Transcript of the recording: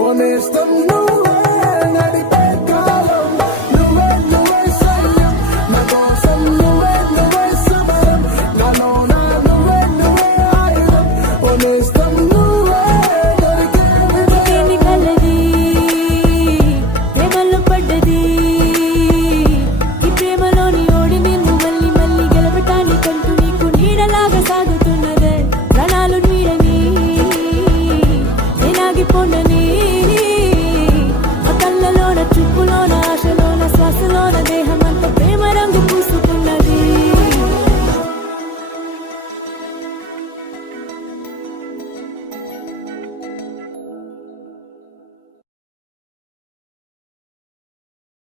ఓ నేస్తం నువ్వే నడిపే కాలం, నువ్వే నువ్వే సైన్యం, నా కోసం నువ్వే నువ్వే సమరం, నాలో నా నువ్వే నువ్వే ఆయుధం, ఓ నేస్తం